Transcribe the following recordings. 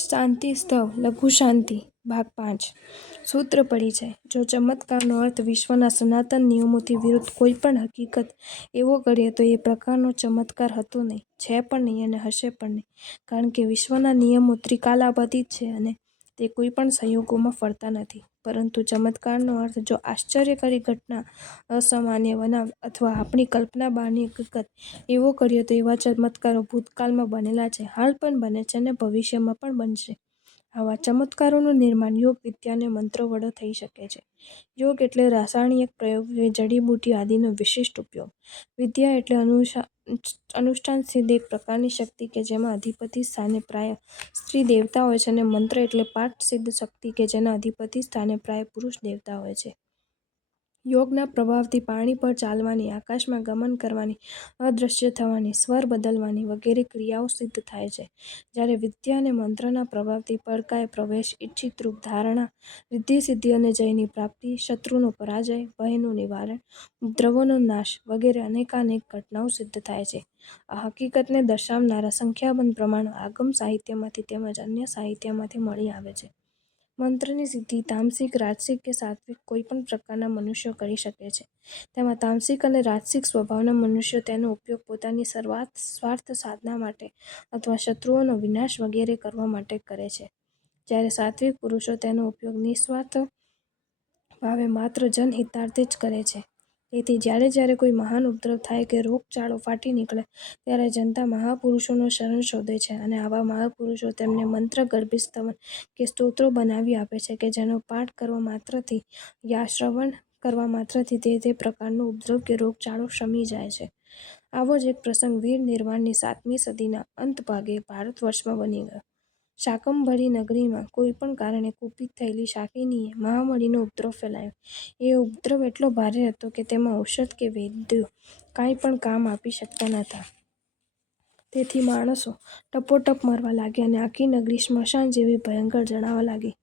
શાંતિ સ્તવ લઘુ શાંતિ ભાગ 5 સૂત્ર પરિચય જો ચમત્કારનો અર્થ વિશ્વના સનાતન નિયમોથી વિરુદ્ધ કોઈ પણ હકીકત એવો કરીએ તો એ પ્રકારનો ચમત્કાર હતો નહીં, છે પણ નહીં અને હશે પણ નહીં, કારણ કે વિશ્વના નિયમો ત્રિકાલાબાધિત છે અને તે કોઈ પણ સંયોગોમાં ફરતા નથી. પરંતુ ચમત્કારનો અર્થ જો આશ્ચર્યકારી ઘટના, અસામાન્ય બનાવ અથવા આપણી કલ્પના બહારની હકીકત એવો કરીએ તો એવા ચમત્કારો ભૂતકાળમાં બનેલા છે, હાલ પણ બને છે અને ભવિષ્યમાં પણ બનશે. આવા ચમત્કારોનું નિર્માણ યોગ વિદ્યા અને મંત્રો વડે થઈ શકે છે. યોગ એટલે રાસાયણિક પ્રયોગ કે જડીબુટ્ટી આદિનો વિશિષ્ટ ઉપયોગ. વિદ્યા એટલે અનુષ્ઠાન સિદ્ધ એક પ્રકારની શક્તિ કે જેમાં અધિપતિ સ્થાને પ્રાય સ્ત્રી દેવતા હોય છે અને મંત્ર એટલે પાઠ સિદ્ધ શક્તિ કે જેના અધિપતિ સ્થાને પ્રાય પુરુષ દેવતા હોય છે. યોગના પ્રભાવથી પાણી પર ચાલવાની, આકાશમાં ગમન કરવાની, અદૃશ્ય થવાની, સ્વર બદલવાની વગેરે ક્રિયાઓ સિદ્ધ થાય છે. જ્યારે વિદ્યા અને મંત્રના પ્રભાવથી પડકાય પ્રવેશ, ઇચ્છિત રૂપ ધારણા, રિદ્ધિ સિદ્ધિ અને જયની પ્રાપ્તિ, શત્રુનો પરાજય, ભયનું નિવારણ, ઉપદ્રવોનો નાશ વગેરે અનેકાનેક ઘટનાઓ સિદ્ધ થાય છે. આ હકીકતને દર્શાવનારા સંખ્યાબંધ પ્રમાણો આગમ સાહિત્યમાંથી તેમજ અન્ય સાહિત્યમાંથી મળી આવે છે. મંત્રની સિદ્ધિ તામસિક, રાજસિક કે સાત્વિક કોઈ પણ પ્રકારના મનુષ્યો કરી શકે છે. તેમાં તામસિક અને રાજસિક સ્વભાવના મનુષ્યો તેનો ઉપયોગ પોતાની સ્વાર્થ સાધના માટે અથવા શત્રુઓનો વિનાશ વગેરે કરવા માટે કરે છે, જ્યારે સાત્વિક પુરુષો તેનો ઉપયોગ નિસ્વાર્થ ભાવે માત્ર જનહિતાર્થે જ કરે છે. તેથી જ્યારે જ્યારે કોઈ મહાન ઉપદ્રવ થાય કે રોગચાળો ફાટી નીકળે ત્યારે જનતા મહાપુરુષોનું શરણ શોધે છે અને આવા મહાપુરુષો તેમને મંત્રગર્ભિત સ્તવન કે સ્તોત્રો બનાવી આપે છે કે જેનો પાઠ કરવા માત્રથી યા શ્રવણ કરવા માત્રથી તે પ્રકારનો ઉપદ્રવ કે રોગચાળો શમી જાય છે. આવો જ એક પ્રસંગ વીર નિર્વાણની 7મી સદીના અંતભાગે ભારતવર્ષમાં બની ગયો. શાકંભરી નગરીમાં કોઈ પણ કારણે કુપિત થયેલી શાકિનીએ મહામારીનો ઉપદ્રવ ફેલાવ્યો. એ ઉપદ્રવ એટલો ભારે હતો કે તેમાં ઔષધ કે વૈદ્યો કાંઈ પણ કામ આપી શકતા નહોતા. તેથી માણસો ટપોટપ મરવા લાગ્યા અને આખી નગરી સ્મશાન જેવી ભયંકર જણાવા લાગી.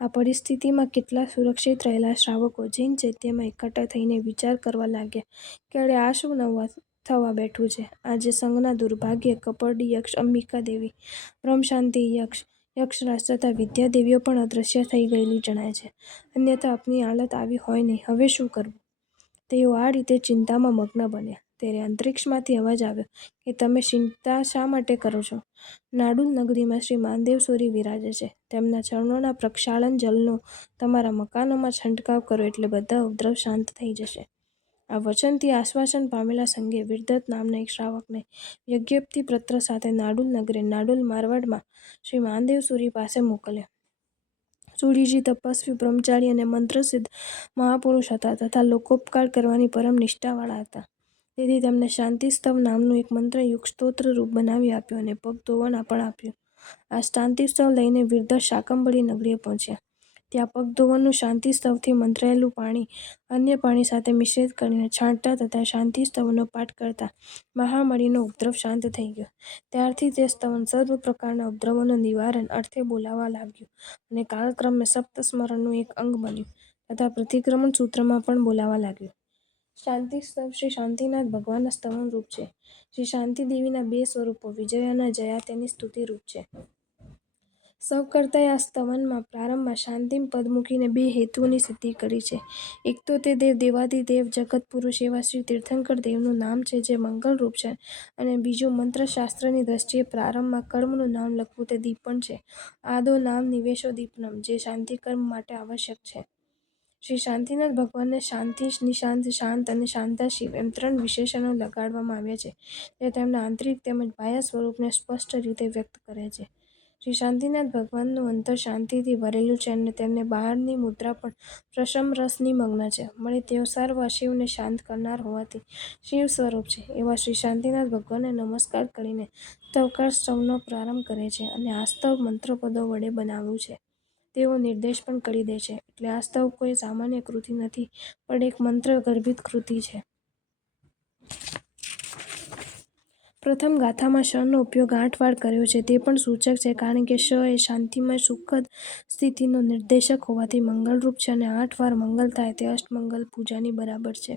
આ પરિસ્થિતિમાં કેટલાક સુરક્ષિત રહેલા શ્રાવકો જૈન ચૈત્યમાં એકઠા થઈને વિચાર કરવા લાગ્યા કે અરે આ શું નવું થવા બેઠું છે. આજે સંઘના દુર્ભાગ્યે કપરડી યક્ષ, અંબિકા દેવી, બ્રહ્મશાંતિ યક્ષ, યક્ષરાજ તથા વિદ્યાદેવીઓ પણ અદૃશ્ય થઈ ગયેલી જણાય છે. અન્યથા આપની હાલત આવી હોય નહીં, હવે શું કરવું? તેઓ આ રીતે ચિંતામાં મગ્ન બન્યા. ત્યારે અંતરિક્ષમાંથી અવાજ આવ્યો કે તમે ચિંતા શા માટે કરો છો? નાડુલ નગરીમાં શ્રી માનદેવસુરી વિરાજે છે. તેમના ચરણોના પ્રક્ષાલન જલનો તમારા મકાનોમાં છંટકાવ કરો એટલે બધા ઉપદ્રવ શાંત થઈ જશે. આ વચનથી આશ્વાસન પામેલા સંઘે વિરદત નામના એક શ્રાવકને યજ્ઞોપવિત પત્ર સાથે નાડુલ નગરે નાડુલ મારવાડમાં શ્રી માનદેવસુરી પાસે મોકલ્યા. સુરીજી તપસ્વી, બ્રહ્મચારી અને મંત્રસિદ્ધ મહાપુરુષ હતા તથા લોકોપકાર કરવાની પરમ નિષ્ઠાવાળા હતા. તેથી તેમને શાંતિ સ્તવ નામનું એક મંત્રયુક્ત સ્તોત્ર રૂપ બનાવી આપ્યું અને પગ ધોવણ પણ આપ્યું. આ શાંતિ સ્તવ લઈને વિરદત શાકંભરી નગરીએ પહોંચ્યા. ત્યાં પગ ધોવણનું શાંતિ સ્તવથી મંત્રાયેલું પાણી અન્ય પાણી સાથે મિશ્રિત કરીને છાંટતા તથા શાંતિ સ્તવનો પાઠ કરતા મહામારીનો ઉપદ્રવ શાંત થઈ ગયો. ત્યારથી તે સ્તવન સર્વ પ્રકારના ઉપદ્રવોના નિવારણ અર્થે બોલાવા લાગ્યું અને કાળક્રમે સપ્તસ્મરણનું એક અંગ બન્યું તથા પ્રતિક્રમણ સૂત્રમાં પણ બોલાવા લાગ્યું. શાંતિ સ્તવ શ્રી શાંતિનાથ ભગવાનના સ્તવન રૂપ છે. શ્રી શાંતિદેવીના 2 સ્વરૂપો વિજયા અને જયા તેની સ્તુતિ રૂપ છે. સૌ કરતાંય આ સ્તવનમાં પ્રારંભમાં શાંતિમ પદ મૂકીને 2 હેતુઓની સિદ્ધિ કરી છે. એક તો તે દેવાધિદેવ જગતપુરુષ એવા શ્રી તીર્થંકર દેવનું નામ છે જે મંગલરૂપ છે અને બીજું મંત્રશાસ્ત્રની દ્રષ્ટિએ પ્રારંભમાં કર્મનું નામ લખવું તે દીપન છે. આદો નામ નિવેશો દીપનમ જે શાંતિકર્મ માટે આવશ્યક છે. શ્રી શાંતિનાથ ભગવાનને શાંતિ, નિશાંત, શાંત અને શાંતાશિવ એમ 3 વિશેષણો લગાડવામાં આવ્યા છે જે તેમના આંતરિક તેમજ બાહ્ય સ્વરૂપને સ્પષ્ટ રીતે વ્યક્ત કરે છે. શ્રી શાંતિનાથ ભગવાનનું અંતર શાંતિથી ભરેલું છે અને તેમની બહારની મુદ્રા પણ પ્રશમ રસની મગ્ન છે. વળી તેઓ સર્વ અશિવને શાંત કરનાર હોવાથી શિવ સ્વરૂપ છે. એવા શ્રી શાંતિનાથ ભગવાનને નમસ્કાર કરીને સ્તવકાર સ્તવનો પ્રારંભ કરે છે અને આ સ્તવ મંત્રપદો વડે બનાવ્યું છે. તેઓ નિર્દેશ પણ કરી દે છે. એટલે આ સ્તવ કોઈ સામાન્ય કૃતિ નથી પણ એક મંત્રગર્ભિત કૃતિ છે. પ્રથમ ગાથામાં શ નો ઉપયોગ 8 વાર કર્યો છે. તે પણ સૂચક છે કારણ કે શ એ શાંતિમય સુખદ સ્થિતિનો નિર્દેશક હોવાથી મંગલરૂપ છે અને 8 વાર મંગલ થાય તે અષ્ટમંગલ પૂજાની બરાબર છે.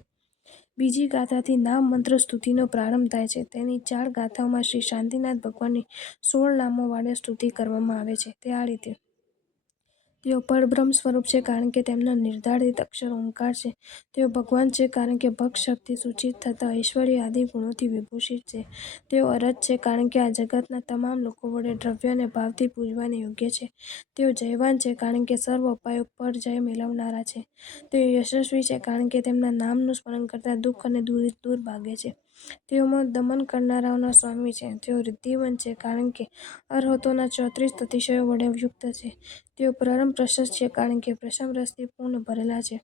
બીજી ગાથાથી નામ મંત્ર સ્તુતિનો પ્રારંભ થાય છે. તેની 4 ગાથાઓમાં શ્રી શાંતિનાથ ભગવાનની 16 નામો વડે સ્તુતિ કરવામાં આવે છે. તે આ રીતે: તેઓ પરબ્રહ્મ સ્વરૂપ છે કારણ કે તેમનો નિર્ધારિત અક્ષર ઓમકાર છે. તેઓ ભગવાન છે કારણ કે ભક્ત શબ્દથી સૂચિત થતા ઐશ્વર્ય આદિ ગુણોથી વિભૂષિત છે. તેઓ અરજ છે કારણ કે આ જગતના તમામ લોકો વડે દ્રવ્ય અને ભાવથી પૂજવાને યોગ્ય છે. તેઓ જયવાન છે કારણ કે સર્વ ઉપાયો પર જય મેળવનારા છે. તેઓ યશસ્વી છે કારણ કે તેમના નામનું સ્મરણ કરતાં દુઃખ અને દૂર ભાગે છે. તેઓ દમન કરનારાઓના સ્વામી છે. તેઓ રિદ્ધિવંત છે કારણ કે અરહતોના 34 અતિશયો વડે યુક્ત છે. તેઓ પરમ પ્રશસ્ત છે કારણ કે પ્રશમ રસથી પૂર્ણ ભરેલા છે.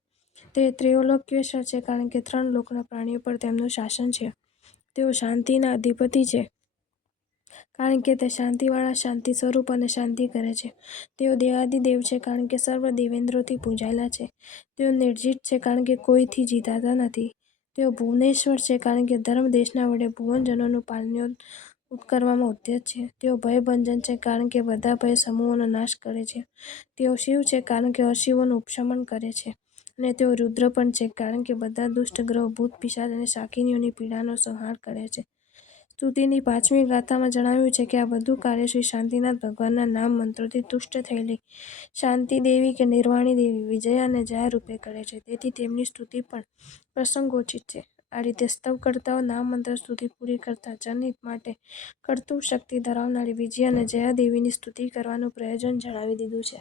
તે ત્રૈલોક્યેશ્વર છે કારણ કે 3 લોકના પ્રાણીઓ પર તેમનું શાસન છે. તેઓ શાંતિના અધિપતિ છે કારણ કે તે શાંતિવાળા, શાંતિ સ્વરૂપ અને શાંતિ કરે છે. તેઓ દેવાધિદેવ છે કારણ કે સર્વ દેવેન્દ્રોથી પૂજાયેલા છે. તેઓ નિર્જીત છે કારણ કે કોઈથી જીતાતા નથી. તેઓ ભુવનેશ્વર છે કારણ કે ધર્મ દેશના વડે ભુવનજનોનું પાલન કરવામાં ઉદ્યત છે. તેઓ ભયભંજન છે કારણ કે બધા ભય સમૂહોનો નાશ કરે છે. તેઓ શિવ છે કારણ કે અશિવોનું ઉપશમન કરે છે. અને તેઓ રુદ્ર પણ છે કારણ કે બધા દુષ્ટ ગ્રહો, ભૂત, પિશાચ અને શાકિનીઓની પીડાનો સંહાર કરે છે. સ્તુતિની 5મી ગાથામાં જણાવ્યું છે કે આ બધું કાર્ય શ્રી શાંતિનાથ ભગવાનના નામ મંત્રોથી તુષ્ટ થયેલી શાંતિ દેવી કે નિર્વાણી દેવી વિજયા અને જયા રૂપે કરે છે. તેથી તેમની સ્તુતિ પણ પ્રસંગોચિત છે. આ રીતે સ્તવકર્તાઓ નામ મંત્ર સ્તુતિ પૂરી કરતા જનહિત માટે કર્તૃ શક્તિ ધરાવનારી વિજયા અને જયા દેવીની સ્તુતિ કરવાનું પ્રયોજન જણાવી દીધું છે.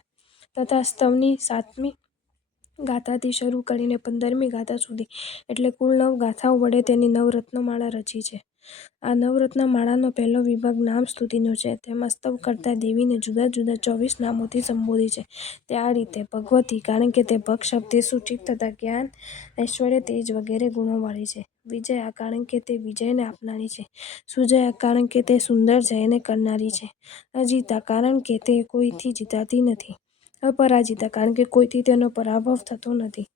તથા સ્તવની 7મી ગાથાથી શરૂ કરીને 15મી ગાથા સુધી એટલે કુલ 9 ગાથાઓ વડે તેની નવરત્નમાળા રચી છે. આ નવરત્નમાળાનો પહેલો વિભાગ નામ સ્તુતિનો છે. તેમાં સ્તવકર્તા દેવીને જુદા જુદા 24 નામોથી સંબોધી છે. તે આ રીતે: ભગવતી કારણ કે તે ભક્ત શબ્દથી સૂચિત થતા જ્ઞાન, ઐશ્વર્ય, તેજ વગેરે ગુણોવાળી છે. વિજયા કારણ કે તે વિજયને આપનારી છે. સુજયા કારણ કે તે સુંદર જયને કરનારી છે. અજિતા કારણ કે તે કોઈથી જીતાતી નથી. અપરાજિતા કારણ કે કોઈથી તેનો પરાભવ થતો નથી.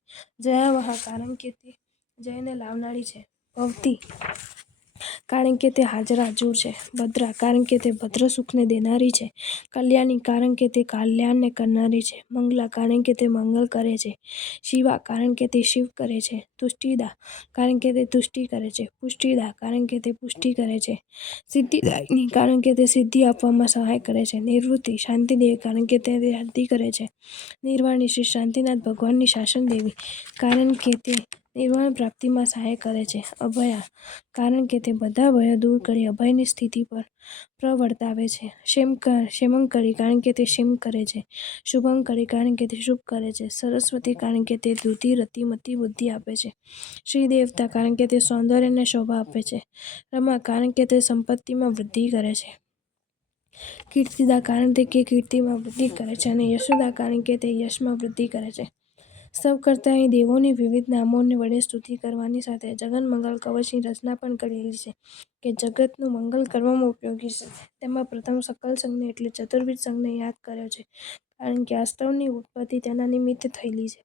જયાવહા કારણ કે તે જયને લાવનારી છે. ભવતી કારણ કે તે હાજર છે. ભદ્રા કારણ કે તે ભદ્ર સુખને દેનારી છે. કલ્યાણી કારણ કે તે કલ્યાણને કરનારી છે. મંગલા કારણ કે તે મંગલ કરે છે. શિવા કારણ કે તે શિવ કરે છે. તુષ્ટિદા કારણ કે તે તુષ્ટિ કરે છે. પુષ્ટિદા કારણ કે તે પુષ્ટિ કરે છે. સિદ્ધિદાયિની કારણ કે તે સિદ્ધિ આપવામાં સહાય કરે છે. નિવૃત્તિ શાંતિદેવી કારણ કે તે શાંતિ કરે છે. નિર્વાણી શ્રી શાંતિનાથ ભગવાનની શાસન દેવી કારણ કે તે નિર્વાણ પ્રાપ્તિમાં સહાય કરે છે. અભયા કારણ કે તે બધા ભયો દૂર કરી અભયની સ્થિતિ પર પ્રવર્તાવે છે. ક્ષેમંકરી કારણ કે તે ક્ષેમ કરે છે. શુભંકરી કારણ કે તે શુભ કરે છે. સરસ્વતી કારણ કે તે બુદ્ધિ, રતિ, મતિ, બુદ્ધિ આપે છે. શ્રીદેવતા કારણ કે તે સૌંદર્ય અને શોભા આપે છે. રમા કારણ કે તે સંપત્તિમાં વૃદ્ધિ કરે છે. કીર્તિદા કારણ કે કીર્તિમાં વૃદ્ધિ કરે છે. અને યશોદા કારણ કે તે યશમાં વૃદ્ધિ કરે છે. સ્તવકર્તાએ દેવોની વિવિધ નામો વડે સ્તુતિ કરવાની સાથે જગન્મંગલ કવચની રચના પણ કરેલી છે કે જગતનું મંગલ કરવામાં ઉપયોગી છે. તેમાં પ્રથમ સકલ સંઘને એટલે ચતુર્વિધ સંઘને યાદ કર્યો છે કારણ કે આ સ્તવની ઉત્પત્તિ તેના નિમિત્તે થયેલી છે.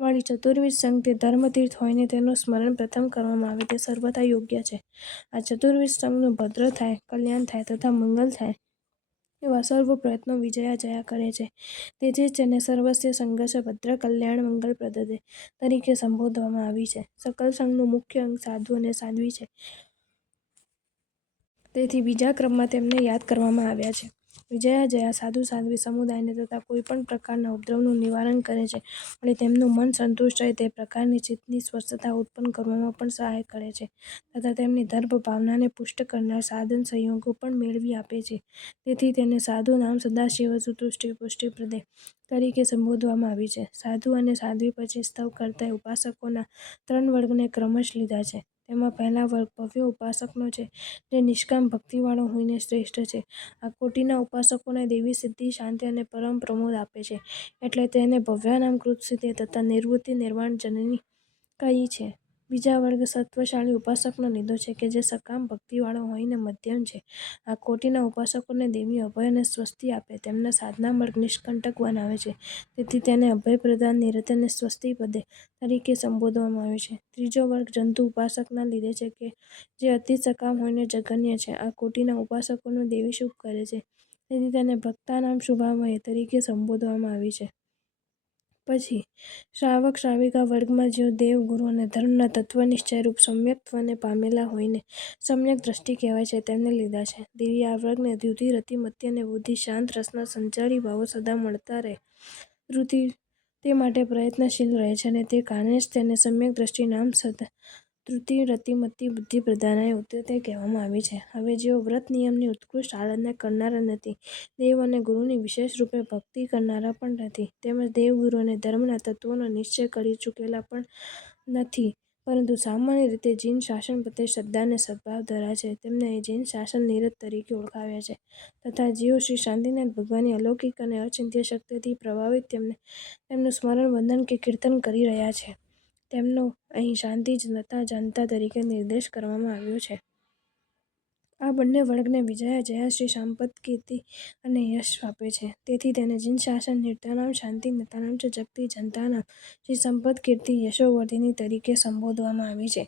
વળી ચતુર્વિધ સંઘ તે ધર્મતીર્થ હોઈને તેનું સ્મરણ પ્રથમ કરવામાં આવે તે સર્વથા યોગ્ય છે. આ ચતુર્વિધ સંઘનું ભદ્ર થાય, કલ્યાણ થાય તથા મંગલ થાય એવા સર્વ પ્રયત્નો વિજયા જયા કરે છે. તેથી જ તેને સર્વસ્ય સંઘસ્ય ભદ્ર કલ્યાણ મંગલપ્રદ તરીકે સંબોધવામાં આવી છે. સકલ સંઘનું મુખ્ય અંગ સાધુ અને સાધ્વી છે. તેથી બીજા ક્રમમાં તેમને યાદ કરવામાં આવ્યા છે. વિજયા જયા સાધુ સાધ્વી સમુદાયને તથા કોઈ પણ પ્રકારના ઉપદ્રવનું નિવારણ કરે છે. વળી તેમનું મન સંતુષ્ટ રહે તે પ્રકારની ચિત્તની સ્વસ્થતા ઉત્પન્ન કરવામાં પણ સહાય કરે છે તથા તેમની ધર્મ ભાવનાને પુષ્ટ કરનાર સાધન સંયોગો પણ મેળવી આપે છે. તેથી તેને સાધુ નામ સદાશિવ સુતુષ્ટિ પુષ્ટિપ્રદે તરીકે સંબોધવામાં આવી છે. સાધુ અને સાધ્વી પછી સ્તવકર્તાએ ઉપાસકોના 3 વર્ગને ક્રમશઃ લીધા છે. તેમાં પહેલા વર્ગ ભવ્ય ઉપાસકનો છે જે નિષ્કામ ભક્તિવાળો હોઈને શ્રેષ્ઠ છે. આ કોટિના ઉપાસકોને દેવી સિદ્ધિ, શાંતિ અને પરમ પ્રમોદ આપે છે એટલે તેને ભવ્યાનામ કૃતસિદ્ધિ તથા નિવૃત્તિ નિર્વાણ જનની કહી છે. બીજા વર્ગ સત્વશાળી ઉપાસકનો લીધો છે કે જે સકામ ભક્તિવાળો હોઈને મધ્યમ છે. આ કોટિના ઉપાસકોને દેવી અભય અને સ્વસ્તિ આપે તેમના સાધના માર્ગ નિષ્કંટક બનાવે છે. તેથી તેને અભયપ્રદાન, નિરતિ અને સ્વસ્તિપ્રદે તરીકે સંબોધવામાં આવ્યું છે. ત્રીજો વર્ગ જંતુ ઉપાસકના લીધે છે કે જે અતિ સકામ હોઈને જઘન્ય છે. આ કોટિના ઉપાસકોનું દેવી શુભ કરે છે તેથી તેને ભક્તાનામ શુભામયે તરીકે સંબોધવામાં આવી છે. પછી શ્રાવક શ્રાવિકા વર્ગમાં જેઓ દેવ ગુરુ અને ધર્મના તત્વનિશ્ચયરૂપ સમ્યક્ત્વને પામેલા હોઈને સમ્યક દ્રષ્ટિ કહેવાય છે તેમને લીધા છે. દેવી આ વર્ગને દ્યુતિ રતિ મતિ અને બુદ્ધિ શાંત રસના સંચારી ભાવો સદા મળતા રહે તે માટે પ્રયત્નશીલ રહે છે અને તે કારણે જ તેને સમ્યક દ્રષ્ટિ નામ સદા ધૃતિ રતિ મતિ બુદ્ધિ પ્રધાનાએ ઉત્તરે કહેવામાં આવી છે. હવે જેઓ વ્રત નિયમની ઉત્કૃષ્ટ આરાધના કરનારા નથી, દેવ અને ગુરુની વિશેષ રૂપે ભક્તિ કરનારા પણ નથી, તેમજ દેવગુરુ અને ધર્મના તત્વોનો નિશ્ચય કરી ચૂકેલા પણ નથી, પરંતુ સામાન્ય રીતે જીન શાસન પ્રત્યે શ્રદ્ધા અને સદ્ભાવ ધરાવે છે, તેમને અહીં જીન શાસન નિરત તરીકે ઓળખાવ્યા છે. તથા જેઓ શ્રી શાંતિનાથ ભગવાનની અલૌકિક અને અચિંત્ય શક્તિથી પ્રભાવિત તેમનું સ્મરણ વંદન કે કીર્તન કરી રહ્યા છે, તેમનો અહીં શાંતિ જનતા તરીકે નિર્દેશ કરવામાં આવ્યો છે. આ બંને વર્ગને વિજયા જયા શ્રી સાંપત કીર્તિ અને યશ આપે છે. તેથી તેને જીન શાસન નિર્તાનામ શાંતિ નતાનામ ચ જગતિ જનતાનામ શ્રી સંપત કીર્તિ યશોવર્ધિની તરીકે સંબોધવામાં આવી છે.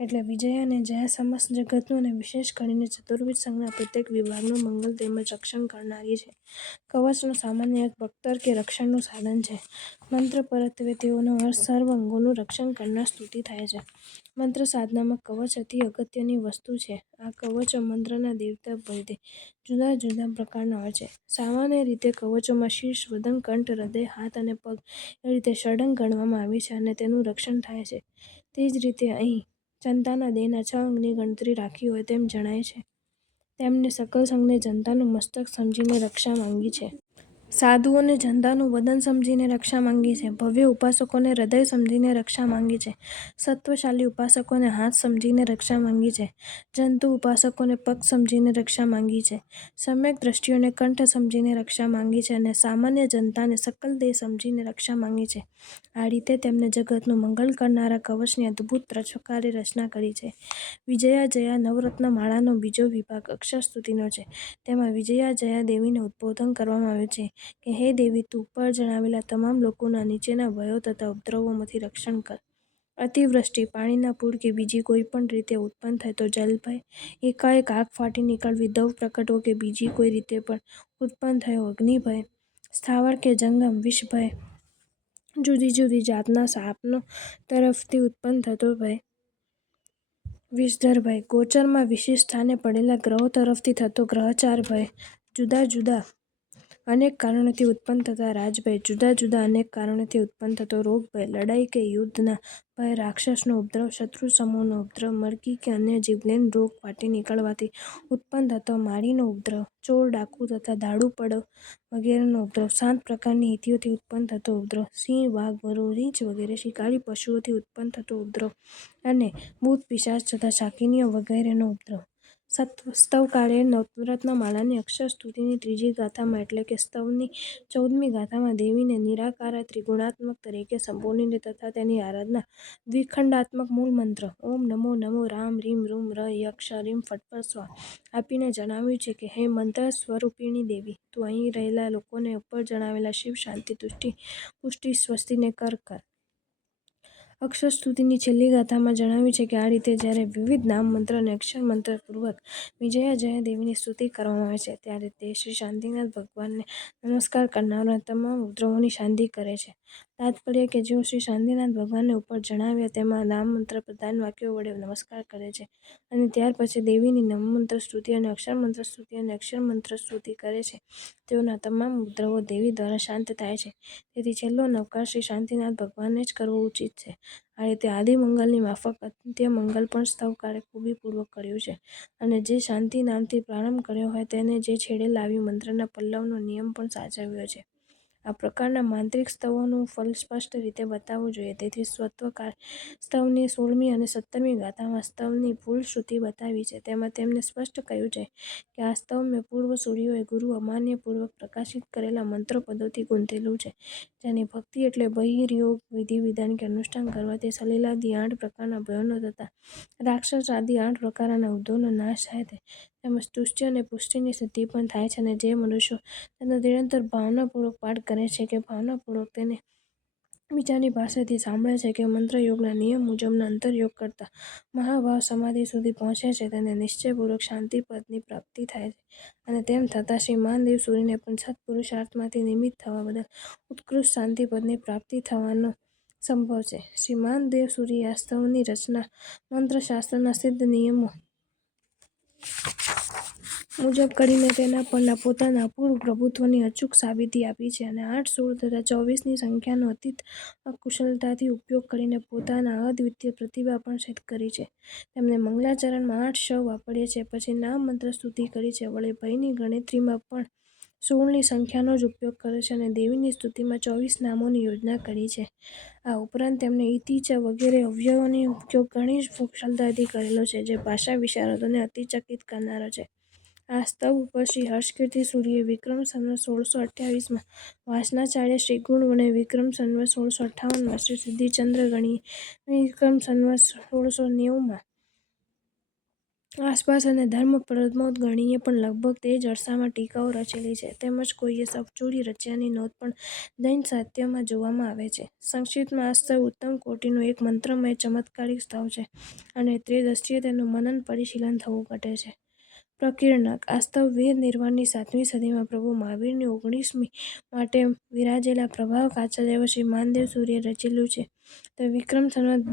એટલે વિજયા અને જયા સમસ્ત જગતનું અને વિશેષ કરીને ચતુર્વિધ સંઘના પ્રત્યેક વિભાગનું મંગલ તેમજ રક્ષણ કરનારી છે. કવચનો સામાન્ય અર્થ બખ્તર કે રક્ષણનું સાધન છે. મંત્ર પરત્વે તેઓનો અર્થ સર્વ અંગોનું રક્ષણ કરનાર સ્તુતિ થાય છે. મંત્ર સાધનામાં કવચ અતિ અગત્યની વસ્તુ છે. આ કવચો મંત્રના દેવતા ભેદે જુદા જુદા પ્રકારના હોય છે. સામાન્ય રીતે કવચોમાં શીર્ષ, વદન, કંઠ, હૃદય, હાથ અને પગ એ રીતે ષડંગ ગણવામાં આવે છે અને તેનું રક્ષણ થાય છે. તે જ રીતે અહીં જનતાના દેહના 6 અંગની ગણતરી રાખી હોય તેમ જણાય છે. તેમને સકલ સંઘને જનતાનું મસ્તક સમજીને રક્ષા માંગી છે. સાધુઓને જનતાનું વદન સમજીને રક્ષા માંગી છે. ભવ્ય ઉપાસકોને હૃદય સમજીને રક્ષા માંગી છે. સત્વશાલી ઉપાસકોને હાથ સમજીને રક્ષા માંગી છે. જંતુ ઉપાસકોને પગ સમજીને રક્ષા માંગી છે. સમ્યક દ્રષ્ટિઓને કંઠ સમજીને રક્ષા માંગી છે અને સામાન્ય જનતાને સકલ દેહ સમજીને રક્ષા માંગી છે. આ રીતે તેમને જગતનું મંગલ કરનારા કવચની અદભુત પ્રકારે રચના કરી છે. વિજયા જયા નવરત્ન માળાનો બીજો વિભાગ અક્ષરસ્તુતિનો છે. તેમાં વિજયા જયા દેવીને ઉદ્બોધન કરવામાં આવ્યું છે કે હે દેવી, તું ઉપર જણાવેલા તમામ લોકોના નીચેના ભયો તથા ઉપદ્રવોમાંથી રક્ષણ કર. અતિવૃષ્ટિ, પાણીના પૂર કે બીજી કોઈ પણ રીતે ઉત્પન્ન થાય તો જલભય, એકાએક આગ ફાટી નીકળવી, દવ પ્રકટવો કે બીજી કોઈ રીતે પણ ઉત્પન્ન થયો અગ્નિભય, સ્થાવર કે જંગમ વિષભય, જુદી જુદી જાતના સાપનો તરફથી ઉત્પન્ન થતો ભય, વિષધર ભય, ગોચરમાં વિશિષ્ટ સ્થાને પડેલા ગ્રહો તરફથી થતો ગ્રહચાર ભય, જુદા જુદા અનેક કારણોથી ઉત્પન્ન થતા રાજભય, જુદા જુદા અનેક કારણોથી ઉત્પન્ન થતો રોગભય, લડાઈ કે યુદ્ધના ભય, રાક્ષસનો ઉપદ્રવ, શત્રુ સમૂહનો ઉપદ્રવ, મરકી કે અન્ય જીવલેણ રોગ ફાટી નીકળવાથી ઉત્પન્ન થતો મારીનો ઉપદ્રવ, ચોર ડાકુ તથા દારૂ પડવ વગેરેનો ઉપદ્રવ, 7 પ્રકારની ઈતિઓથી ઉત્પન્ન થતો ઉપદ્રવ, સિંહ, વાઘ, વરુ, રીંછ વગેરે શિકારી પશુઓથી ઉત્પન્ન થતો ઉપદ્રવ અને ભૂત પિશાચ તથા શાકિનીઓ વગેરેનો ઉપદ્રવ. સ્તવકાળે નવરત્ન માળાની અક્ષરસ્તુતિની ત્રીજી ગાથામાં એટલે કે સ્તવની 14મી ગાથામાં દેવીને નિરાકારા ત્રિગુણાત્મક તરીકે સંબોધીને તથા તેની આરાધના દ્વિખંડાત્મક મૂળમંત્ર ઓમ નમો નમો રામ રીમ રૂમ ર યક્ષ રીમ ફટ પર સ્વાહા આપીને જણાવ્યું છે કે હે મંત્ર સ્વરૂપિણી દેવી, તું અહીં રહેલા લોકોને ઉપર જણાવેલા શિવ, શાંતિ, તુષ્ટિ, પુષ્ટિ, સ્વસ્તિને કર. અક્ષરસ્તુતિની છેલ્લી ગાથામાં જણાવ્યું છે કે આ રીતે જ્યારે વિવિધ નામ મંત્ર અને અક્ષર મંત્ર પૂર્વક વિજયા જયા દેવીની સ્તુતિ કરવામાં આવે છે, ત્યારે તે શ્રી શાંતિનાથ ભગવાનને નમસ્કાર કરનારાઓના તમામ ઉપદ્રવોની શાંતિ કરે છે. તાત્પર્ય કે જેઓ શ્રી શાંતિનાથ ભગવાનને ઉપર જણાવ્યા તેમાં નામ મંત્ર પ્રધાન વાક્યો વડે નમસ્કાર કરે છે અને ત્યાર પછી દેવીની નામમંત્ર સ્તુતિ અને અક્ષર મંત્ર સ્તુતિ અને અક્ષર મંત્ર સ્તુતિ કરે છે, તેઓના તમામ ઉપદ્રવો દેવી દ્વારા શાંત થાય છે. તેથી છેલ્લો નમસ્કાર શ્રી શાંતિનાથ ભગવાનને જ કરવો ઉચિત છે. આ રીતે આદિમંગલની માફક અંત્યમંગલ પણ સ્તવકાળે ખૂબીપૂર્વક કર્યું છે અને જે શાંતિ નામથી પ્રારંભ કર્યો હોય તેને જે છેડે લાવી મંત્રના પલ્લવનો નિયમ પણ સાચવ્યો છે. આ પ્રકારના માંત્રિક સ્તવોનું ફલ સ્પષ્ટ રીતે બતાવવું જોઈએ. તેથી સ્તવકાળે સ્તવની 16મી અને 17મી ગાથામાં સ્તવની ફૂલશ્રુતિ બતાવી છે. તેમાં તેમણે સ્પષ્ટ કહ્યું છે કે આ સ્તવ મેં પૂર્વસૂરીઓએ ગુરુ અમાન્યપૂર્વક પ્રકાશિત કરેલા મંત્રપદોથી ગૂંથેલું છે, જેની ભક્તિ એટલે બહિર્યોગ વિધિ વિધાન કે અનુષ્ઠાન કરવાથી સલિલાદિ 8 પ્રકારના ભયોનો તથા રાક્ષસાદિ 8 પ્રકારના ઉપદ્રવોનો નાશ થાય છે, તેમજ તુષ્ટિ અને પુષ્ટિની સિદ્ધિ પણ થાય છે. અને જે મનુષ્યો તેનો નિરંતર ભાવનાપૂર્વક પાઠ કરે છે કે ભાવનાપૂર્વક તેને બીજાની પાસેથી સાંભળે છે કે મંત્રયોગના નિયમ મુજબનો અંતરયોગ કરતા મહાભાવ સમાધિ સુધી પહોંચે છે તેને નિશ્ચયપૂર્વક શાંતિપદની પ્રાપ્તિ થાય છે. અને તેમ થતાં શ્રી માનદેવ સૂરીને પણ સત્પુરુષાર્થમાંથી નિમિત્ત થવા બદલ ઉત્કૃષ્ટ શાંતિપદની પ્રાપ્તિ થવાનો સંભવ છે. શ્રી માનદેવ સૂરી આ સ્તવની રચના મંત્રશાસ્ત્રના સિદ્ધ નિયમો મુજબ કરીને તેના પરના પોતાના અપૂર્વ પ્રભુત્વની અચૂક સાબિતી આપી છે અને 8, 16 તથા 24ની સંખ્યાનો અતિત કુશળતાથી ઉપયોગ કરીને પોતાના અદ્વિતીય પ્રતિભા પણ સિદ્ધ કરી છે. તેમણે મંગલાચરણમાં 8 શ વાપર્યા છે, પછી નામ મંત્ર સ્તુતિ કરી છે, વળી ભયની ગણતરીમાં પણ 16ની સંખ્યાનો જ ઉપયોગ કર્યો છે અને દેવીની સ્તુતિમાં 24 નામોની યોજના કરી છે. આ ઉપરાંત તેમણે ઇતિ ચ વગેરે અવયવોનો ઉપયોગ ઘણી જ કુશળતાથી કરેલો છે, જે ભાષા વિશારદોને અતિચકિત કરનારો છે. આ સ્તવ ઉપર શ્રી હર્ષકીર્તિ સૂરીએ વિક્રમ સંવત 1628માં વાસનાચાર્ય શ્રી ગુણ અને વિક્રમ સંવત 1658માં શ્રી સિદ્ધિચંદ્ર ગણીએ વિક્રમ સંવત 1690માં આસપાસ અને ધર્મ પ્રમોદ ગણીએ પણ લગભગ તે જ અરસામાં ટીકાઓ રચેલી છે. તેમજ કોઈએ સફચૂડી રચ્યાની નોંધ પણ જૈન સાહિત્યમાં જોવામાં આવે છે. સંક્ષિપ્તમાં આ સ્તવ ઉત્તમ કોટિનું એક મંત્રમય ચમત્કારિક સ્તવ છે અને તે દ્રષ્ટિએ તેનું મનન પરિશીલન થવું ઘટે છે. પ્રકીર્ણક: આ સ્તવ વેદ નિર્વાણની 7મી સદીમાં પ્રભુ મહાવીરની 19મી માટે વિરાજેલા પ્રભાવક આચાર્ય શ્રી માનદેવ સૂરીએ રચેલું છે. તે વિક્રમ સંવત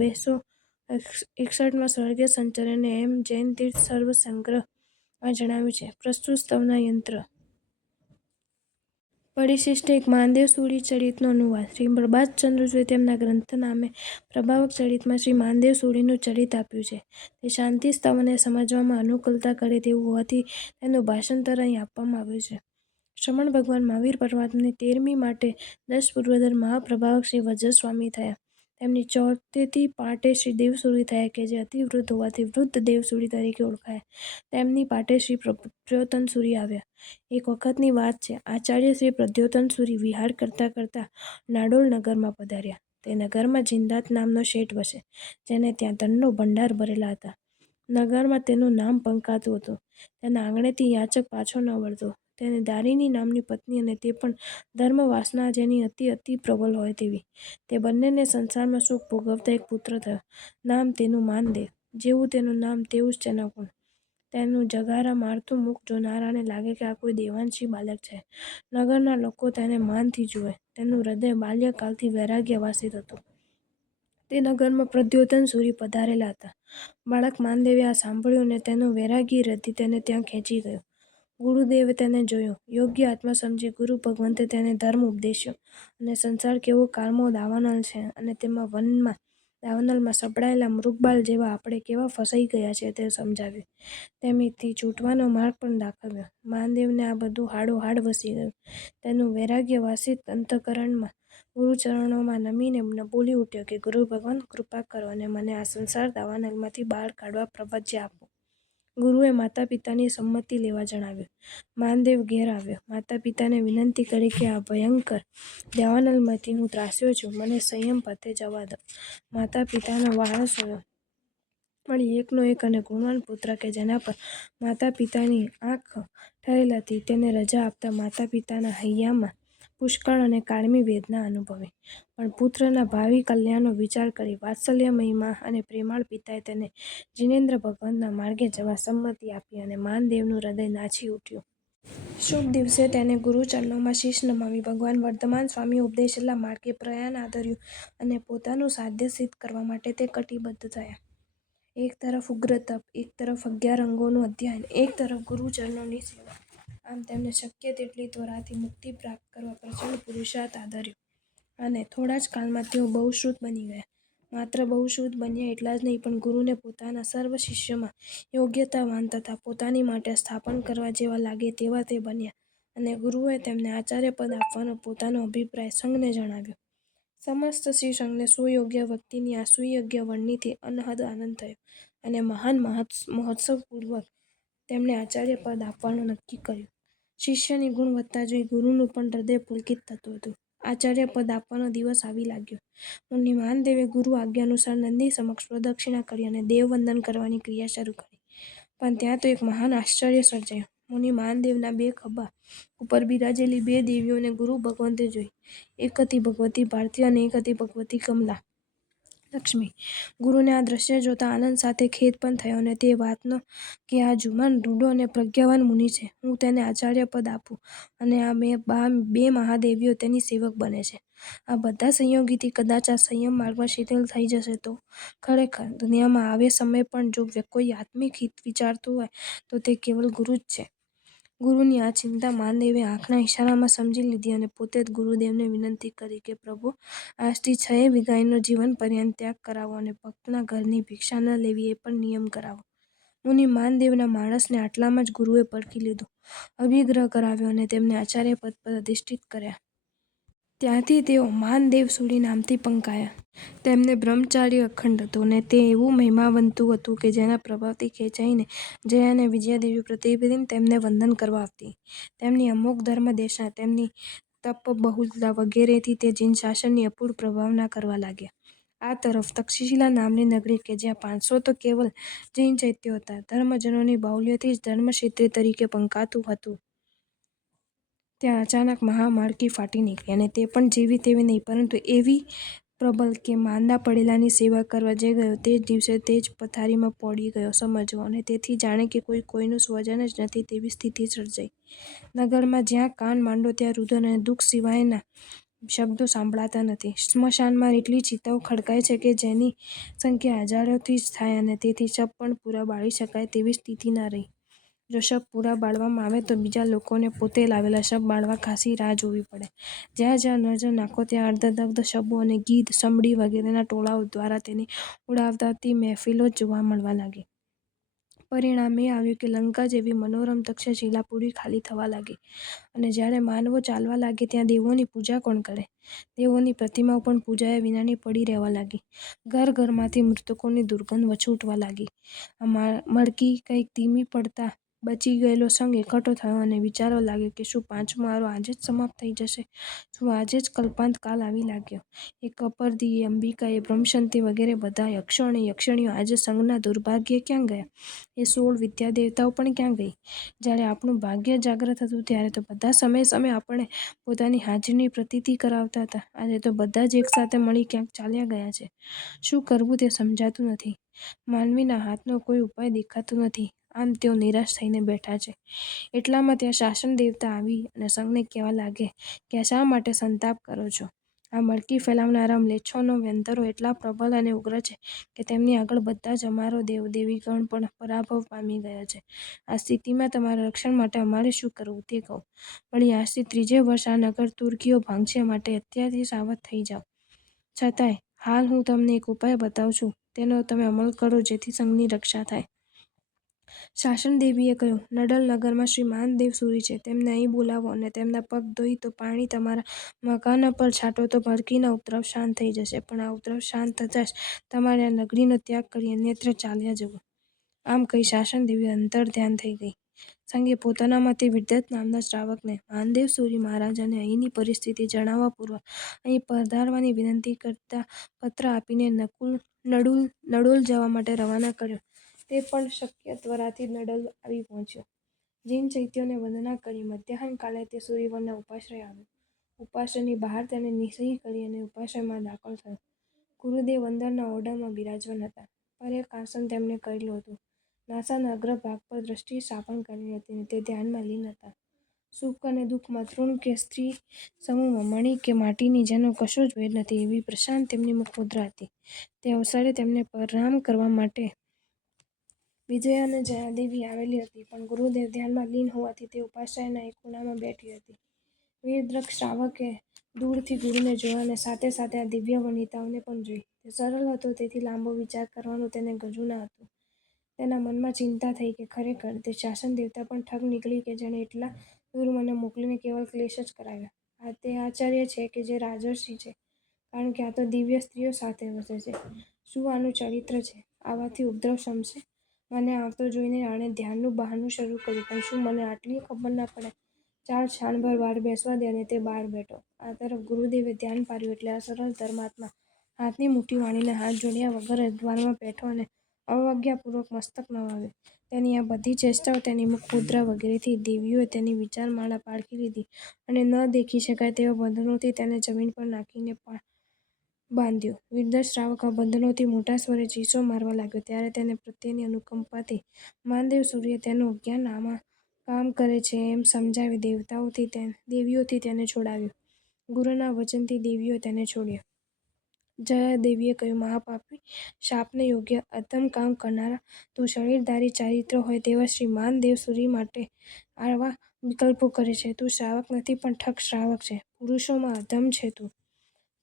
261માં સ્વર્ગીય સંચરને એમ જૈન તીર્થ સર્વ સંગ્રહમાં જણાવ્યું છે. પ્રસ્તુત સ્તવના યંત્ર પરિશિષ્ટ 1. માનદેવ સૂરી ચરિતનો અનુવાદ: શ્રી પ્રભાતચંદ્ર સૂરીએ તેમના ગ્રંથનામે પ્રભાવક ચરિતમાં શ્રી માનદેવ સૂરીનું ચરિત આપ્યું છે. તે શાંતિ સ્તવને સમજવામાં અનુકૂળતા કરે તેવું હોવાથી તેનું ભાષાંતર અહીં આપવામાં આવ્યું છે. શ્રમણ ભગવાન મહાવીર પરમાત્માની 13મી માટે 10 પૂર્વોત્તર મહાપ્રભાવક શ્રી વજ્રસ્વામી થયા. તેમની 34તી પાટે શ્રી દેવસૂરી થયા કે જે અતિ વૃદ્ધ હોવાથી વૃદ્ધ દેવસૂરી તરીકે ઓળખાયા. તેમની પાટે શ્રી પ્રદ્યોતન સૂરી આવ્યા. એક વખતની વાત છે, આચાર્ય શ્રી પ્રદ્યોતન સૂરી વિહાર કરતાં કરતાં નાડોલ નગરમાં પધાર્યા. તે નગરમાં જિનદાસ નામનો શેઠ વસે, જેને ત્યાં ધનનો ભંડાર ભરેલા હતા. નગરમાં તેનું નામ પંકાતું હતું. તેના આંગણેથી યાચક પાછો ન વળતો. તેને દારિણી નામની પત્ની અને તે પણ ધર્મવાસના જેની અતિ પ્રબળ હોય તેવી. તે બંનેને સંસારમાં સુખ ભોગવતા એક પુત્ર થયો. નામ તેનું માનદેવ. જેવું તેનું નામ તેવું જ તેના ગુણ. તેનું જગારા મારતું મુખ જોનારાને લાગે કે આ કોઈ દેવાંશી બાલક છે. નગરના લોકો તેને માનથી જુએ. તેનું હૃદય બાલ્યકાળથી વૈરાગ્યવાસિત હતું. તે નગરમાં પ્રદ્યોતન સૂરી પધારેલા હતા. બાળક માનદેવે આ સાંભળ્યું અને તેનું વૈરાગી હૃદય તેને ત્યાં ખેંચી ગયું. ગુરુદેવે તેને જોયો. યોગ્ય આત્મા સમજી ગુરુ ભગવંતે તેને ધર્મ ઉપદેશ્યો અને સંસાર કેવો કાળમો દાવાનળ છે અને તેમાં દાવાનળમાં સપડાયેલા મૃગબાળ જેવા આપણે કેવા ફસાઈ ગયા છીએ તે સમજાવ્યું. તેમાંથી છૂટવાનો માર્ગ પણ દાખવ્યો. માનદેવને આ બધું હાડોહાડ વસી ગયું. તેનું વૈરાગ્યવાસિત અંતઃકરણમાં ગુરુચરણોમાં નમીને બોલી ઉઠ્યો કે ગુરુ ભગવંત, કૃપા કરો અને મને આ સંસાર દાવાનળમાંથી બહાર કાઢવા પ્રપંચ્ય આપો. ગુરુએ માતા પિતાની સંમતિ લેવા જણાવ્યું. માનદેવ ઘેર આવ્યો. માતા પિતાને વિનંતી કરી કે આ ભયંકર દાવાનળમાંથી હું ત્રાસ્યો છું, મને સંયમ પથે જવા દો. માતા પિતાનો વારસો વળી એકનો એક અને ગુણવાન પુત્ર કે જેના પર માતા પિતાની આંખ ઠરેલ હતી તેને રજા આપતા માતા પિતાના હૈયામાં પુષ્કળ અને કાળમી વેદના અનુભવી. પણ પુત્રના ભાવિ કલ્યાણનો વિચાર કરી વાત્સલ્યમયી અને પ્રેમાળ પિતાએ તેને જિનેન્દ્ર ભગવંતના માર્ગે જવા સંમતિ આપી અને માનદેવનું હૃદય નાચી ઉઠ્યું. શુભ દિવસે તેને ગુરુચરણોમાં શીશ નમાવી ભગવાન વર્ધમાન સ્વામીએ ઉપદેશેલા માર્ગે પ્રયાણ આદર્યું અને પોતાનું સાધ્ય સિદ્ધ કરવા માટે તે કટિબદ્ધ થયા. એક તરફ ઉગ્ર તપ, એક તરફ 11 અંગોનું અધ્યયન, એક તરફ ગુરુચરણોની સેવા. આમ તેમને શક્ય તેટલી ત્વરાથી મુક્તિ પ્રાપ્ત કરવા પ્રચંડ પુરુષાર્થ આદર્યો અને થોડા જ કાળમાં તેઓ બહુશ્રુત બની ગયા. માત્ર બહુશ્રુત બન્યા એટલા જ નહીં, પણ ગુરુને પોતાના સર્વ શિષ્યોમાં યોગ્યતાવાન તથા પોતાની માટે સ્થાપન કરવા જેવા લાગે તેવા તે બન્યા અને ગુરુએ તેમને આચાર્યપદ આપવાનો પોતાનો અભિપ્રાય સંઘને જણાવ્યો. સમસ્ત શ્રી સંઘને સુયોગ્ય વ્યક્તિની આ સુયોગ્ય વરણીથી અનહદ આનંદ થયો અને મહાન મહોત્સવપૂર્વક તેમણે આચાર્યપદ આપવાનું નક્કી કર્યું. શિષ્યની ગુણવત્તા જોઈ ગુરુનું પણ હૃદય પુલકિત થતું હતું. આચાર્યપદ આપવાનો દિવસ આવી લાગ્યો. મુનિ માનદેવે ગુરુ આજ્ઞાનુસાર નંદી સમક્ષ પ્રદક્ષિણા કરી અને દેવવંદન કરવાની ક્રિયા શરૂ કરી. પણ ત્યાં તો એક મહાન આશ્ચર્ય સર્જાયું. મુનિ માનદેવના 2 ખભા ઉપર બિરાજેલી 2 દેવીઓને ગુરુ ભગવંતે જોઈ. એક હતી ભગવતી ભારતી અને એક હતી ભગવતી કમલા લક્ષ્મી. ગુરુને આ દ્રશ્ય જોતા આનંદ સાથે ખેદ પણ થયો અને તે વાતનો કે આ જુવાન, રૂડો અને પ્રજ્ઞાવાન મુનિ છે. હું તેને આચાર્ય પદ આપું અને આ 2 મહાદેવીઓ તેની સેવક બને છે. આ બધા સંયોગથી કદાચ આ સંયમ માર્ગમાં શિથિલ થઈ જશે તો ખરેખર દુનિયામાં આવે સમય પણ જો કોઈ આત્મિક હિત વિચારતું હોય તો તે કેવલ ગુરુ જ છે. ગુરુની આ ચિંતા માનદેવે આંખના ઇશારામાં સમજી લીધી અને પોતે જ ગુરુદેવને વિનંતી કરી કે પ્રભુ, આજથી 6 વીઘાઈનો જીવન પર્યંત ત્યાગ કરાવો અને ભક્તના ઘરની ભિક્ષા ન લેવી એ પણ નિયમ કરાવો. મુનિ માનદેવના માણસને આટલામાં જ ગુરુએ પડખી લીધો, અભિગ્રહ કરાવ્યો અને તેમને આચાર્ય પદ પર અધિષ્ઠિત કર્યા. ત્યાંથી તેઓ માનદેવસુરી નામથી પંકાયા. તેમને બ્રહ્મચાર્ય અખંડ હતો અને તે એવું મહિમાવંતું હતું કે જેના પ્રભાવથી ખેંચાઈને જયા અને વિજયાદેવી પ્રતિદિન તેમને વંદન કરવા આવતી. તેમની અમોઘ ધર્મદેશના, તેમની તપબહુલતા વગેરેથી તે જૈન શાસનની અપૂર્વ પ્રભાવના કરવા લાગ્યા. આ તરફ તક્ષશિલા નામની નગરી કે જ્યાં 500 તો કેવલ જૈન ચૈત્યો હતા, ધર્મજનોની બાહુલ્યથી જ ધર્મક્ષેત્ર તરીકે પંકાતું હતું. ત્યાં અચાનક મહામાળકી ફાટી નીકળી અને તે પણ જેવી તેવી નહીં પરંતુ એવી પ્રબળ કે માંદા પડેલાની સેવા કરવા જે ગયો તે જ દિવસે તે જ પથારીમાં પડી ગયો સમજવો અને તેથી જાણે કે કોઈ કોઈનું સ્વજન જ નથી તેવી સ્થિતિ સર્જાઈ. નગરમાં જ્યાં કાન માંડો ત્યાં રુદન અને દુઃખ સિવાયના શબ્દો સંભળાતા નથી. સ્મશાનમાં એટલી ચિતાઓ ખડકાય છે કે જેની સંખ્યા હજારોથી જ થાય અને તેથી શબ પણ પૂરા બાળી શકાય તેવી સ્થિતિ ન રહી. જો શબ પૂરા બાળવામાં આવે તો બીજા લોકોને પોતે લાવેલા શબ બાળવા ખાસી રાહ જોવી પડે. જ્યાં જ્યાં નજર નાખો ત્યાં અર્ધદગ્ધ શબો અને ગીધ, સમડી વગેરેના ટોળાઓ દ્વારા તેની ઉડાવતાતી મહેફિલો જ જોવા મળવા લાગી. પરિણામ એ આવ્યું કે લંકા જેવી મનોરમ તક્ષશિલા પૂરી ખાલી થવા લાગી અને જ્યારે માનવો ચાલવા લાગે ત્યાં દેવોની પૂજા કોણ કરે? દેવોની પ્રતિમાઓ પણ પૂજાયા વિનાની પડી રહેવા લાગી. ઘર ઘરમાંથી મૃતકોની દુર્ગંધ વછૂટવા લાગી. આ મળકી કંઈક ધીમી પડતા બચી ગયેલો સંઘ એકઠો થયો અને વિચારવા લાગ્યો કે શું 5મો આરો આજે જ સમાપ્ત થઈ જશે? શું આજે જ કલ્પાંત કાલ આવી લાગ્યો? એ કપર્દી, એ અંબિકા, એ બ્રહ્મશંતી વગેરે બધા યક્ષો અને યક્ષણીઓ આજે સંઘના દુર્ભાગ્યે ક્યાં ગયા? એ 16 વિદ્યાદેવતાઓ પણ ક્યાં ગઈ? જ્યારે આપણું ભાગ્ય જાગ્રત હતું ત્યારે તો બધા સમયે સમયે આપણને પોતાની હાજરીની પ્રતીતિ કરાવતા હતા. આજે તો બધા જ એકસાથે મળી ક્યાંક ચાલ્યા ગયા છે. શું કરવું તે સમજાતું નથી. માનવીના હાથનો કોઈ ઉપાય દેખાતો નથી. આમ તેઓ નિરાશ થઈને બેઠા છે. એટલામાં ત્યાં શાસન દેવતા આવી અને સંઘને કહેવા લાગ્યા કે શા માટે સંતાપ કરો છો? આ મળકી ફેલાવનારા મ્લેચ્છોનો વ્યંતરો એટલા પ્રબળ અને ઉગ્ર છે કે તેમની આગળ બધા જ અમારો દેવદેવીગણ પણ પરાભવ પામી ગયા છે. આ સ્થિતિમાં તમારા રક્ષણ માટે અમારે શું કરવું તે કહો. વળી આજથી 3જે વર્ષે આ નગર તુર્કીઓ ભાંગશે માટે અત્યારથી સાવધ થઈ જાઓ. છતાંય હાલ હું તમને એક ઉપાય બતાવું છું તેનો તમે અમલ કરો જેથી સંઘની રક્ષા થાય. શાસન દેવીએ કહ્યું, નડલ નગરમાં શ્રી માનદેવસુરી છે. તેમને અહીં બોલાવો અને તેમના પગ ધોઈ તો પાણી તમારા મકાનો પર છાંટો તો મળકીના ઉપદ્રવ શાંત થઈ જશે. પણ આ ઉપદ્રવ શાંત થતાં જ તમારે આ નગરીનો ત્યાગ કરી અન્યત્ર ચાલ્યા જવું. આમ કહી શાસન દેવી અંતર્ધ્યાન થઈ ગઈ. સંઘે પોતાનામાંથી વિદ્વત નામના શ્રાવકને માનદેવસુરી મહારાજાને અહીંની પરિસ્થિતિ જણાવવા પૂર્વક અહીં પધારવાની વિનંતી કરતા પત્ર આપીને નડુલ જવા માટે રવાના કર્યો. તે પણ શક્ય ત્વરાથી નડલ આવી પહોંચ્યો. જૈન ચૈત્યોને વંદના કરી મધ્યાહન કાળે તે સૂરિવનના ઉપાશ્રય આવ્યો. ઉપાશ્રયની બહાર તેને સહી કરી અને ઉપાશ્રયમાં દાખલ થયો. ગુરુદેવ અંદરના ઓરડામાં બિરાજમાન હતા. પર એક આસન તેમણે કરેલું હતું. નાસાના અગ્રભાગ પર દ્રષ્ટિ સ્થાપન કરેલી હતી અને તે ધ્યાનમાં લીન હતા. સુખ અને દુઃખમાં, તૃણ કે સ્ત્રી સમૂહમાં, મણિ કે માટીની જેનો કશો જ ભેદ નથી એવી પ્રશાંત તેમની મુખમુદ્રા હતી. તે અવસરે તેમને પ્રણામ કરવા માટે વિજયા અને જયાદેવી આવેલી હતી પણ ગુરુદેવ ધ્યાનમાં લીન હોવાથી તે ઉપાશ્રયના એક ખૂણામાં બેઠી હતી. વીરદ્રક શ્રાવકે દૂરથી ગુરુને જોયા અને સાથે સાથે આ દિવ્ય વનિતાઓને પણ જોઈ. તે સરળ હતો તેથી લાંબો વિચાર કરવાનું તેને ગજું ન હતું. તેના મનમાં ચિંતા થઈ કે ખરેખર તે શાસન દેવતા પણ ઠગ નીકળી કે જેણે એટલા દૂર મને મોકલીને કેવલ ક્લેશ જ કરાવ્યા. આ તે આચાર્ય છે કે જે રાજર્ષિ છે? કારણ કે આ તો દિવ્ય સ્ત્રીઓ સાથે વસે છે. શું આનું ચરિત્ર છે? આવાથી ઉપદ્રવ શમશે? મને આવતો જોઈને આણે ધ્યાનનું બહાનું શરૂ કર્યું પણ શું મને આટલીય ખબર ન પડે? ચાલ ક્ષણભર બહાર બેસવા દે અને તે બહાર બેઠો. આ તરફ ગુરુદેવે ધ્યાન પાડ્યું એટલે આ સરળ ધર્માત્મા હાથની મુઠ્ઠી વાળીને હાથ જોડ્યા વગર જ દ્વારમાં બેઠો અને અવજ્ઞાપૂર્વક મસ્તક નમાવ્યું. તેની આ બધી ચેષ્ટાઓ, તેની મુખમુદ્રા વગેરેથી દેવીઓએ તેની વિચારમાળા પારખી લીધી અને ન દેખી શકાય તેવા બંધનોથી તેને જમીન પર નાખીને બાંધ્યો. વીરદ્રથ શ્રાવક આ બંધનોથી મોટા સ્વરે ચીસો મારવા લાગ્યો ત્યારે તેને પ્રત્યેની અનુકંપાથી માનદેવ સૂર્યે તેનું અજ્ઞાન આમાં કામ કરે છે એમ સમજાવી દેવીઓથી તેને છોડાવ્યો. ગુરુના વચનથી દેવીઓએ તેને છોડ્યો. જયા દેવીએ કહ્યું, મહાપાપી, શાપને યોગ્ય અધમ કામ કરનારા, તું શરીરધારી ચારિત્ર હોય તેવા શ્રી માનદેવ સૂર્ય માટે આવા વિકલ્પો કરે છે. તું શ્રાવક નથી પણ ઠગ શ્રાવક છે. પુરુષોમાં અધમ છે તું.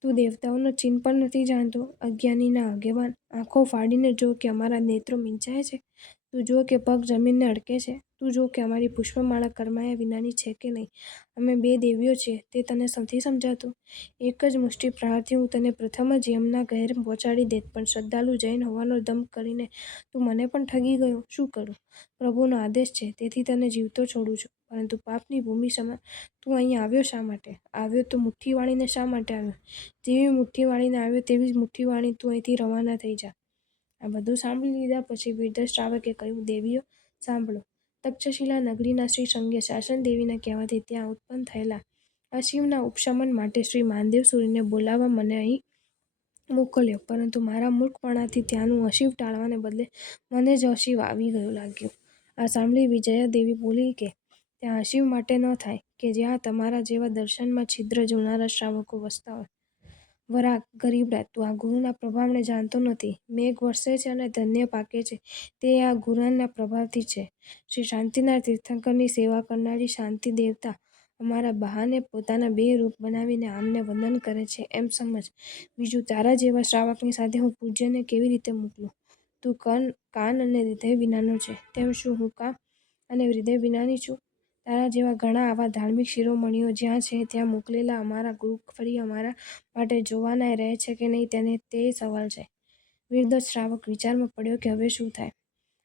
તું દેવતાઓનો ચિહ્ન પણ નથી જાણતો. અજ્ઞાનીના આગેવાન, આંખો ફાડીને જો કે અમારા નેત્રો મીંચાય છે. તું જો કે પગ જમીનને અડકે છે. તું જો કે અમારી પુષ્પમાળા કરમાયા વિનાની છે કે નહીં. અમે 2 દેવીઓ છીએ તે તને નથી સમજાતું? એક જ મુષ્ટિ પ્રહારથી હું તને પ્રથમ જ યમના ઘેર પહોંચાડી દેત, પણ શ્રદ્ધાળુ જૈન હોવાનો દંભ કરીને તું મને પણ ઠગી ગયો. શું કરું? પ્રભુનો આદેશ છે તેથી તને જીવતો છોડું છું. પરંતુ પાપની ભૂમિ સમાન તું અહીં આવ્યો શા માટે? આવ્યો તો મુઠ્ઠી વાળીને શા માટે આવ્યો? જેવી મુઠ્ઠી વાળીને આવ્યો તેવી જ મુઠ્ઠી વાળીને તું અહીંથી રવાના થઈ જા. આ બધું સાંભળી લીધા પછી વીરદ્રથ શ્રાવકે કહ્યું, દેવીઓ સાંભળો. તક્ષશિલા નગરીના શ્રી સંજ્ઞ શાસન દેવીના કહેવાથી ત્યાં ઉત્પન્ન થયેલા અશિવના ઉપશમન માટે શ્રી માનદેવ સૂર્યને બોલાવવા મને અહીં મોકલ્યો, પરંતુ મારા મૂર્ખપણાથી ત્યાંનું અશિવ ટાળવાને બદલે મને જ અશિવ આવી લાગ્યું. આ સાંભળી વિજયા દેવી બોલી કે ત્યાં અશિવ માટે ન થાય કે જ્યાં તમારા જેવા દર્શનમાં છિદ્ર જોનારા શ્રાવકો વસતા હોય. વરાગ, ગરીબડા, તું આ ગુરુના પ્રભાવને જાણતો નથી. મેઘ વરસે છે અને ધન્ય પાકે છે તે આ ગુરુના પ્રભાવથી છે. શ્રી શાંતિનાથ તીર્થંકરની સેવા કરનારી શાંતિ દેવતા અમારા બહાને પોતાના 2 રૂપ બનાવીને આમને વંદન કરે છે એમ સમજ. બીજું, તારા જેવા શ્રાવકની સાથે હું પૂજ્યને કેવી રીતે મોકલું? તું કાન અને હૃદય વિનાનો છે, તેમ શું હું કાન અને હૃદય વિનાની છું? તારા જેવા ઘણા આવા ધાર્મિક શિરોમણીઓ જ્યાં છે ત્યાં મોકલેલા અમારા ગુરુ ફરી અમારા માટે જોવાનાય રહે છે કે નહીં તે સવાલ છે. વીરદ્રથ શ્રાવક વિચારમાં પડ્યો કે હવે શું થાય.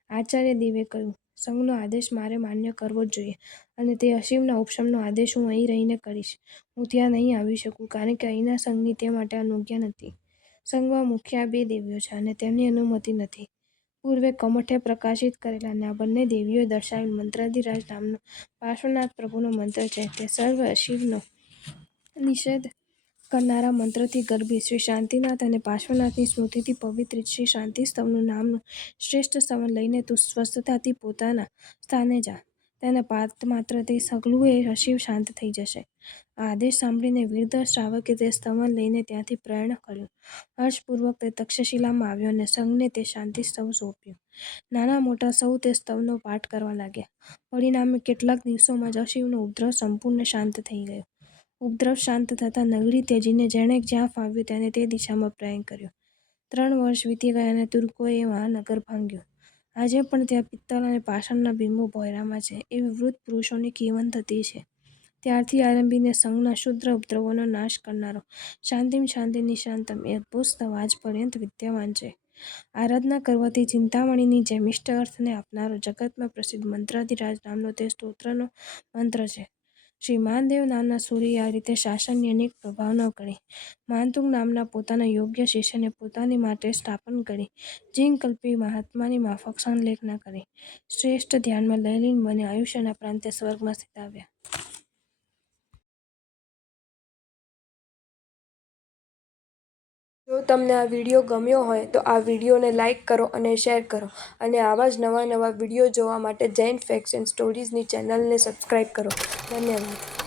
આચાર્ય દેવે કહ્યું, સંઘનો આદેશ મારે માન્ય કરવો જ જોઈએ અને તે અશિવના ઉપશમનનો આદેશ હું અહીં રહીને કરીશ. હું ત્યાં નહીં આવી શકું કારણ કે અહીંના સંઘની તે માટે અનુજ્ઞા નથી. સંઘમાં મુખ્ય આ 2 દેવીઓ છે અને તેમની અનુમતિ નથી. પૂર્વે કમઠે પ્રકાશિત કરેલા અને આ બંને દેવીઓએ દર્શાવેલ મંત્રાધિરાજ નામનો પાર્શ્વનાથ પ્રભુનો મંત્ર છે તે સર્વ અશિવનો નિષેધ કરનારા મંત્રથી ગર્ભિત શ્રી શાંતિનાથ અને પાર્શ્વનાથની સ્મૃતિથી પવિત્રિત શ્રી શાંતિ સ્તવનું નામનું શ્રેષ્ઠ સ્તવન લઈને તું સ્વસ્થતાથી પોતાના સ્થાને જા. તેના પાઠ માત્રથી સઘળું એ અશિવ શાંત થઈ જશે. આ આદેશ સાંભળીને વીરદ્રથ શ્રાવકે તે સ્તવન લઈને ત્યાંથી પ્રયાણ કર્યું. હર્ષપૂર્વક તે તક્ષશિલામાં આવ્યો અને સંઘને તે શાંતિ સ્તવ સોંપ્યું. નાના મોટા સૌ તે સ્તવનો પાઠ કરવા લાગ્યા. પરિણામે કેટલાક દિવસોમાં જ અશિવનો ઉપદ્રવ સંપૂર્ણ શાંત થઈ ગયો. ઉપદ્રવ શાંત થતાં નગરી ત્યજીને જેણે જ્યાં ફાવ્યું તેને તે દિશામાં પ્રયાણ કર્યો. 3 વર્ષ વીતી ગયા અને તુર્કોએ મહાનગર ભાંગ્યું. આજે પણ ત્યાં પિત્તળ અને પાષાણના બિંબો ભોંયરામાં છે એવી વૃદ્ધ પુરુષોની કિંવદંતી છે. ત્યારથી આરંભીને સંઘના ક્ષુદ્ર ઉપદ્રવોનો નાશ કરનારો શાંતિમ શાંતિની શાંતમ એ અદ્ભુત સ્તવ આજ પર્યંત વિદ્યમાન છે. આરાધના કરવાથી ચિંતામણીની જેમ ઇષ્ટ અર્થને આપનારો જગતમાં પ્રસિદ્ધ મંત્રાધિરાજ નામનો તે સ્તોત્રનો મંત્ર છે. શ્રી માનદેવ નામના સૂર્યે આ રીતે શાસનની અનેક પ્રભાવના કરી માનતુંગ નામના પોતાના યોગ્ય શિષ્યને પોતાની માટે સ્થાપન કરી જીનકલ્પી મહાત્માની માફક સંલેખના કરી શ્રેષ્ઠ ધ્યાનમાં લયલીન બની આયુષ્યના પ્રાંતે સ્વર્ગમાં સ્થિત આવ્યા. જો તમને આ વિડીયો ગમ્યો હોય તો આ વિડીયોને લાઇક કરો અને શેર કરો અને આવા જ નવા વિડીયો જોવા માટે જૈન ફેક્ટ્સ એન્ડ સ્ટોરીઝની ચેનલને સબસ્ક્રાઈબ કરો. ધન્યવાદ.